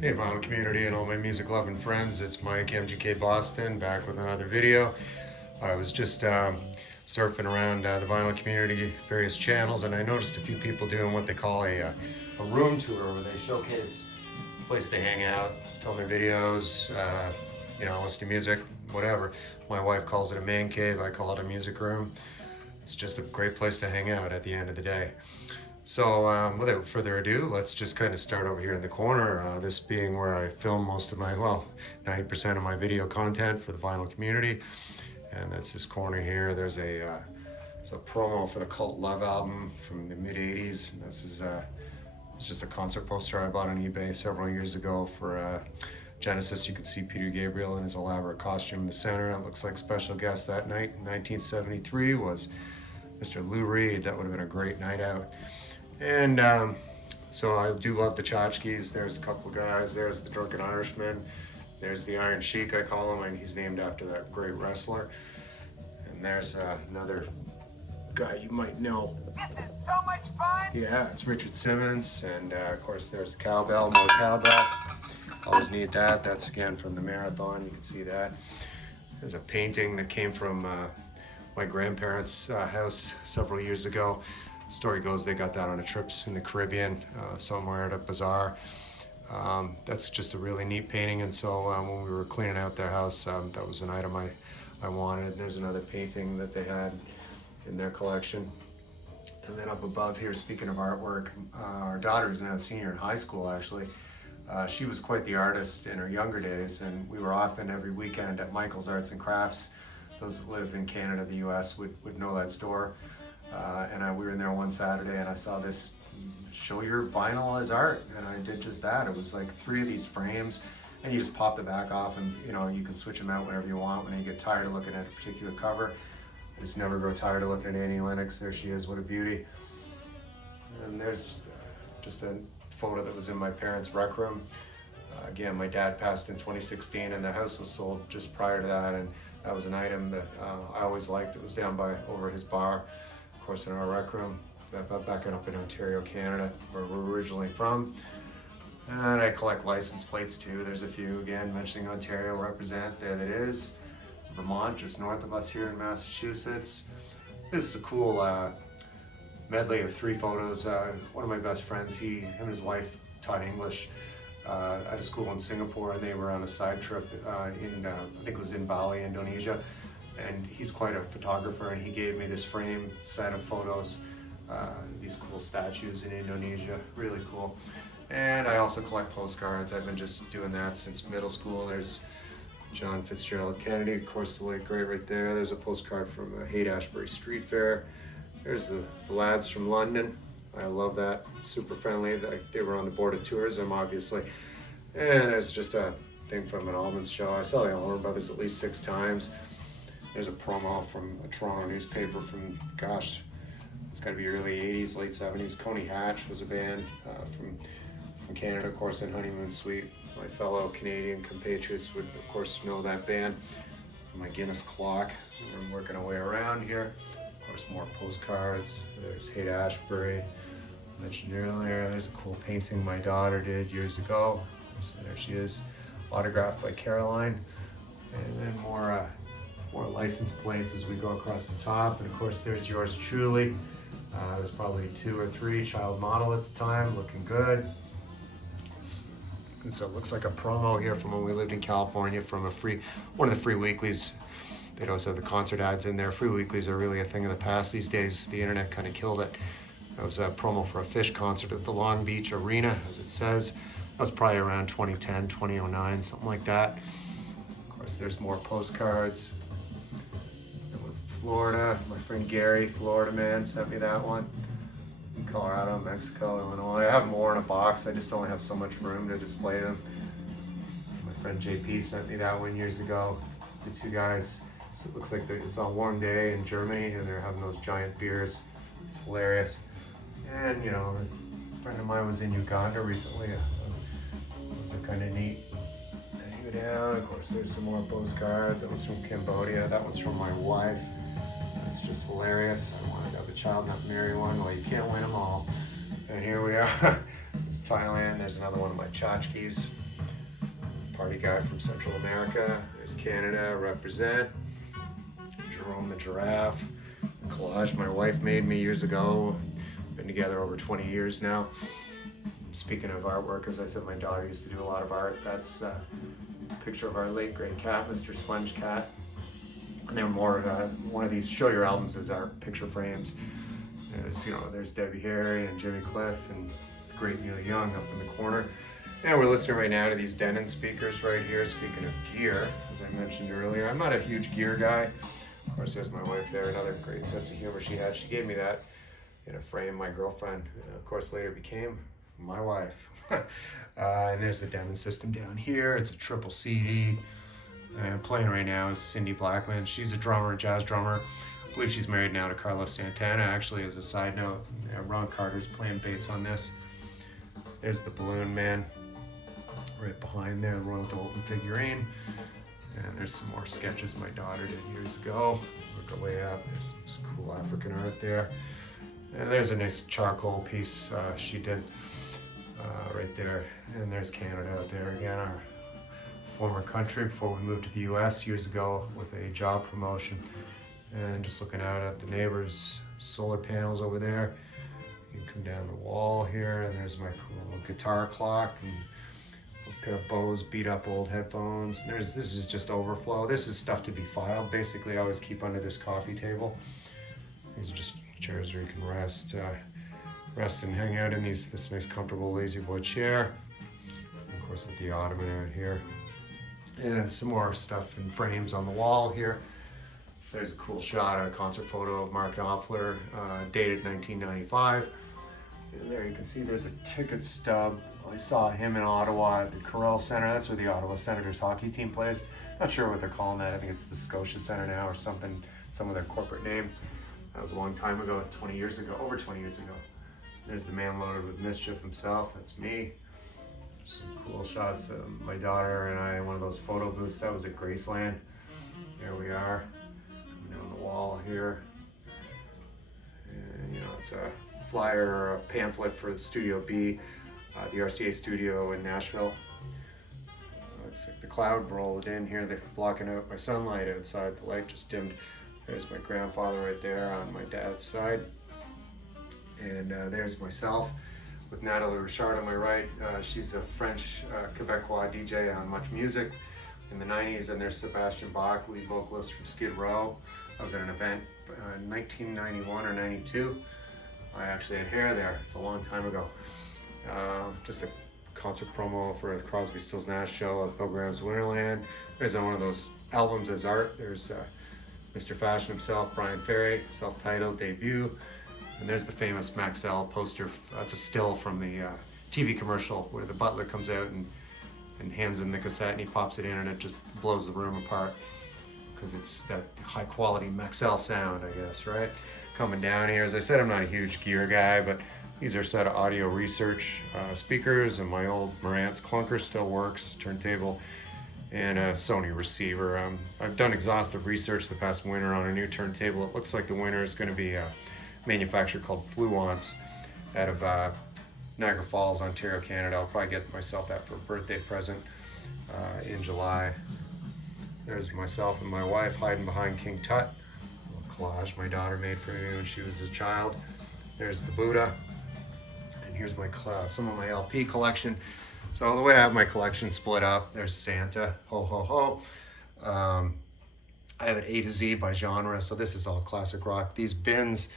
Hey vinyl community and all my music loving friends, it's Mike, MGK Boston, back with another video. I was just surfing around the vinyl community, various channels, and I noticed a few people doing what they call a room tour, where they showcase a place they hang out, film their videos, listen to music, whatever. My wife calls it a man cave, I call it a music room. It's just a great place to hang out at the end of the day. So without further ado, let's just kind of start over here in the corner, this being where I film most of my, 90% of my video content for the vinyl community. And that's this corner here. There's a promo for the Cult Love album from the mid-'80s. And this is it's just a concert poster I bought on eBay several years ago for Genesis. You can see Peter Gabriel in his elaborate costume in the center. It looks like special guest that night in 1973 was Mr. Lou Reed. That would have been a great night out. And so I do love the tchotchkes. There's a couple of guys. There's the Drunken Irishman. There's the Iron Sheik, I call him, and he's named after that great wrestler. And there's another guy you might know. This is so much fun! Yeah, it's Richard Simmons. And of course there's cowbell, more cowbell. Always need that. That's again from the marathon. You can see that. There's a painting that came from my grandparents' house several years ago. Story goes they got that on a trip in the Caribbean, somewhere at a bazaar. That's just a really neat painting, and so when we were cleaning out their house, that was an item I wanted. There's another painting that they had in their collection. And then up above here, speaking of artwork, our daughter is now a senior in high school actually. She was quite the artist in her younger days, and we were often every weekend at Michael's Arts and Crafts. Those that live in Canada, the US would know that store. We were in there one Saturday and I saw this show your vinyl as art, and I did just that. It was like 3 of these frames, and you just pop the back off, and you can switch them out whenever you want when you get tired of looking at a particular cover. I just never grow tired of looking at Annie Lennox. There she is, what a beauty. And there's just a photo that was in my parents' rec room. Again, my dad passed in 2016 and the house was sold just prior to that, and that was an item that I always liked. It was down by over his bar, of course, in our rec room, back up in Ontario, Canada, where we're originally from. And I collect license plates too. There's a few, again, mentioning Ontario, represent, there that is. Vermont, just north of us here in Massachusetts. This is a cool medley of 3 photos. One of my best friends, him and his wife taught English at a school in Singapore, and they were on a side trip I think it was in Bali, Indonesia. And he's quite a photographer, and he gave me this frame set of photos, these cool statues in Indonesia, really cool. And I also collect postcards. I've been just doing that since middle school. There's John Fitzgerald Kennedy, of course, the late great right there. There's a postcard from Haight-Ashbury Street Fair. There's the lads from London. I love that, super friendly. They were on the board of tourism, obviously. And there's just a thing from an Allman's show. I saw the Allman Brothers at least 6 times. There's a promo from a Toronto newspaper from, gosh, it's got to be early 80s, late 70s. Coney Hatch was a band from Canada, of course, in Honeymoon Suite. My fellow Canadian compatriots would, of course, know that band. My Guinness clock. We're working our way around here. Of course, more postcards. There's Haight-Ashbury, mentioned earlier. There's a cool painting my daughter did years ago. So there she is, autographed by Caroline. And then more license plates as we go across the top. And of course, there's yours truly. There's probably 2 or 3, child model at the time, looking good. And so it looks like a promo here from when we lived in California from one of the free weeklies. They'd always have the concert ads in there. Free weeklies are really a thing of the past these days. The internet kind of killed it. That was a promo for a Fish concert at the Long Beach Arena, as it says. That was probably around 2010, 2009, something like that. Of course, there's more postcards. Florida, my friend Gary, Florida man, sent me that one. In Colorado, Mexico, Illinois. I have more in a box. I just don't have so much room to display them. My friend JP sent me that one years ago. The 2 guys, so it looks like it's a warm day in Germany and they're having those giant beers. It's hilarious. And a friend of mine was in Uganda recently. Those are kind of neat. Then you go down, of course, there's some more postcards. That one's from Cambodia. That one's from my wife. It's just hilarious. I wanted to have a child, not marry one. Well, you can't win them all. And here we are. It's Thailand. There's another one of my tchotchkes. party guy from Central America. There's Canada, represent. Jerome the Giraffe. Collage my wife made me years ago. Been together over 20 years now. Speaking of artwork, as I said, my daughter used to do a lot of art. That's a picture of our late great cat, Mr. Sponge Cat. And they're more one of these show your albums as art picture frames. There's Debbie Harry and Jimmy Cliff and the great Neil Young up in the corner. And we're listening right now to these Denon speakers right here. Speaking of gear, as I mentioned earlier, I'm not a huge gear guy. Of course, there's my wife there, another great sense of humor she had. She gave me that in a frame, my girlfriend, of course, later became my wife. And there's the Denon system down here. It's a triple CD. Playing right now is Cindy Blackman. She's a drummer, a jazz drummer. I believe she's married now to Carlos Santana. Actually, as a side note, Ron Carter's playing bass on this. There's the Balloon Man right behind there, the Royal Dalton figurine. And there's some more sketches my daughter did years ago. Work our way up. There's some cool African art there. And there's a nice charcoal piece she did right there. And there's Canada out there again, our former country before we moved to the US years ago with a job promotion. And just looking out at the neighbors' solar panels over there. You can come down the wall here, and there's my cool guitar clock and a pair of Bose beat up old headphones. This is just overflow. This is stuff to be filed. Basically, I always keep under this coffee table. These are just chairs where you can rest and hang out in this nice comfortable lazy boy chair. And of course, at the ottoman out here. And some more stuff in frames on the wall here. There's a cool shot, a concert photo of Mark Knopfler, dated 1995. And there you can see there's a ticket stub. I saw him in Ottawa at the Corral Center. That's where the Ottawa Senators hockey team plays. Not sure what they're calling that. I think it's the Scotia Center now or something, some of their corporate name. That was a long time ago, 20 years ago, over 20 years ago. There's the man loaded with mischief himself. That's me. Some cool shots of my daughter and I in one of those photo booths. That was at Graceland. There we are. On the wall here, and it's a flyer or a pamphlet for the Studio B, the RCA studio in Nashville. Looks like the cloud rolled in here. They're blocking out my sunlight outside. The light just dimmed. There's my grandfather right there on my dad's side, and there's myself with Natalie Richard on my right. She's a French Quebecois DJ on Much Music in the 90s, and there's Sebastian Bach, lead vocalist from Skid Row. I was at an event in 1991 or 92. I actually had hair there. It's a long time ago. Just a concert promo for a Crosby, Stills, Nash show at Bill Graham's Winterland. There's one of those albums as art. There's Mr. Fashion himself, Brian Ferry, self-titled debut. And there's the famous Maxell poster. That's a still from the TV commercial where the butler comes out and hands him the cassette and he pops it in and it just blows the room apart because it's that high quality Maxell sound, I guess, right? Coming down here, as I said, I'm not a huge gear guy, but these are a set of Audio Research speakers, and my old Marantz clunker still works, turntable, and a Sony receiver. I've done exhaustive research the past winter on a new turntable. It looks like the winner is going to be a manufacturer called Fluence out of Niagara Falls, Ontario, Canada. I'll probably get myself that for a birthday present in July. There's myself and my wife hiding behind King Tut. A little collage my daughter made for me when she was a child. There's the Buddha. And here's my some of my LP collection. So the way I have my collection split up, there's Santa, ho ho ho. I have it A to Z by genre, so this is all classic rock. These bins,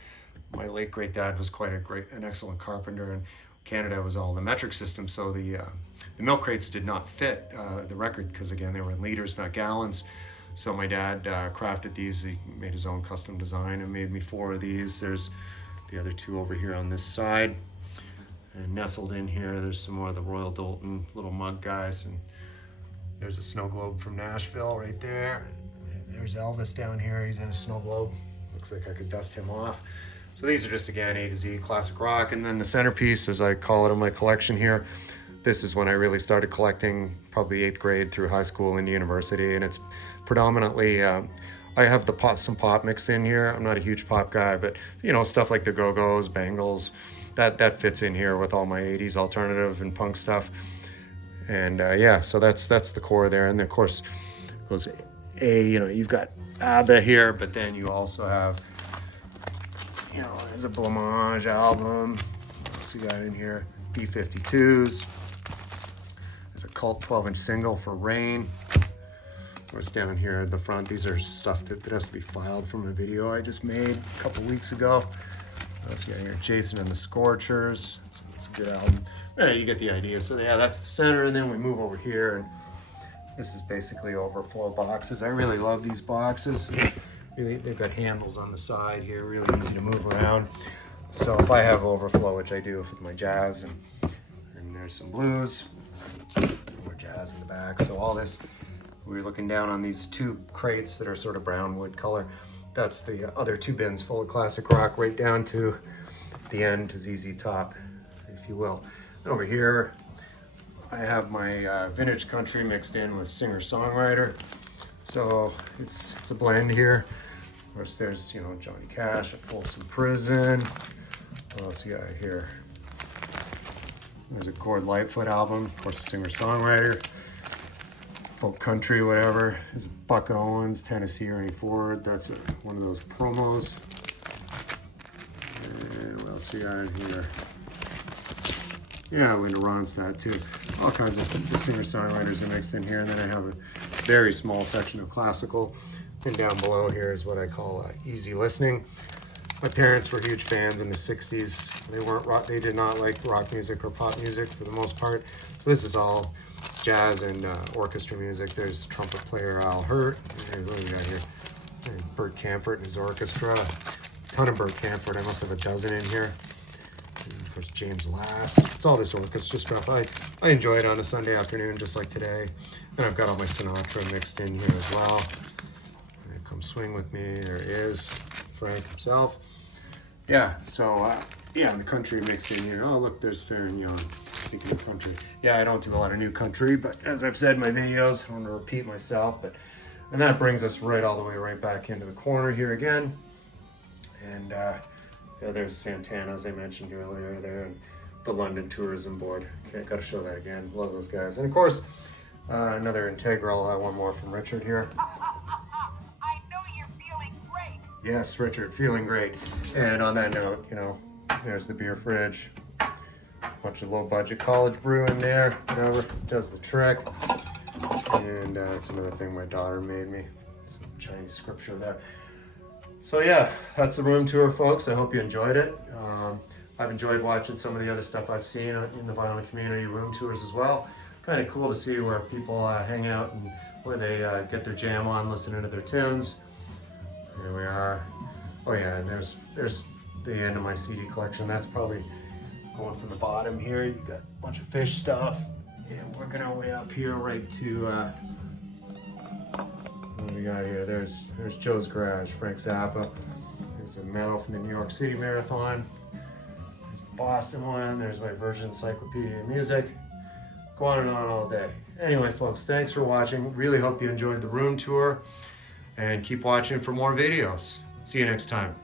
my late great dad was quite an excellent carpenter, and Canada was all the metric system, so the milk crates did not fit the record because again they were in liters, not gallons. So my dad crafted these. He made his own custom design and made me 4 of these. There's the other 2 over here on this side, and nestled in here there's some more of the Royal Dalton little mug guys, and there's a snow globe from Nashville right there. There's Elvis down here. He's in a snow globe. Looks like I could dust him off. So these are just, again, A to Z classic rock. And then the centerpiece, as I call it in my collection here, this is when I really started collecting, probably 8th grade through high school and university. And it's predominantly, I have some pop mixed in here. I'm not a huge pop guy, but stuff like the Go-Go's, Bangles, that fits in here with all my 80s alternative and punk stuff. And yeah, so that's the core there. And then of course goes you've got ABBA here, but then you also have, there's a Blackman album. What else you got in here? B-52s. There's a Cult 12-inch single for Rain. What's down here at the front? These are stuff that has to be filed from a video I just made a couple weeks ago. What else you got here? Jason and the Scorchers. It's a good album. Yeah, you get the idea. So yeah, that's the center, and then we move over here, and this is basically overflow boxes. I really love these boxes. Really, they've got handles on the side here, really easy to move around. So if I have overflow, which I do with my jazz, and there's some blues, more jazz in the back. So all this, we're looking down on these two crates that are sort of brown wood color. That's the other two bins full of classic rock, right down to the end to ZZ Top, if you will. And over here, I have my vintage country mixed in with singer-songwriter. So it's a blend here. Of course, there's, Johnny Cash at Folsom Prison. What else you got here? There's a Gord Lightfoot album, of course, singer-songwriter. Folk country, whatever. There's Buck Owens, Tennessee Ernie Ford. That's one of those promos. And what else you got in here? Yeah, Linda Ronstadt too. All kinds of the singer-songwriters are mixed in here. And then I have a very small section of classical. And down below here is what I call easy listening. My parents were huge fans in the 60s. They did not like rock music or pop music for the most part. So this is all jazz and orchestra music. There's trumpet player Al Hurt. And what do we got here? And Bert Camford and his orchestra. A ton of Bert Camford. I must have a dozen in here. And of course, James Last. It's all this orchestra stuff. I enjoy it on a Sunday afternoon, just like today. And I've got all my Sinatra mixed in here as well. And Come Swing With Me. There he is, Frank himself. Yeah, so and the country mixed in here. Oh, look, there's Fair and Young. Speaking of country. Yeah, I don't do a lot of new country, but as I've said in my videos, I don't want to repeat myself, and that brings us all the way right back into the corner here again. And there's Santana, as I mentioned earlier there, and the London Tourism Board. Okay, got to show that again. Love those guys. And of course, another integral, one more from Richard here. I know you're feeling great. Yes, Richard, feeling great. And on that note, there's the beer fridge. Bunch of low budget college brew in there, whatever, does the trick. And it's another thing my daughter made me, some Chinese scripture there. So yeah, that's the room tour, folks. I hope you enjoyed it. I've enjoyed watching some of the other stuff I've seen in the vinyl community room tours as well. Kind of cool to see where people hang out and where they get their jam on, listening to their tunes. Here we are. Oh yeah, and there's the end of my CD collection. That's probably going from the bottom here. You got a bunch of Fish stuff, and working our way up here right to what do we got here? There's Joe's Garage, Frank Zappa. There's a medal from the New York City Marathon. There's the Boston one. There's my Virgin Encyclopedia of Music. Go on and on all day. Anyway, folks, thanks for watching. Really hope you enjoyed the room tour, and keep watching for more videos. See you next time.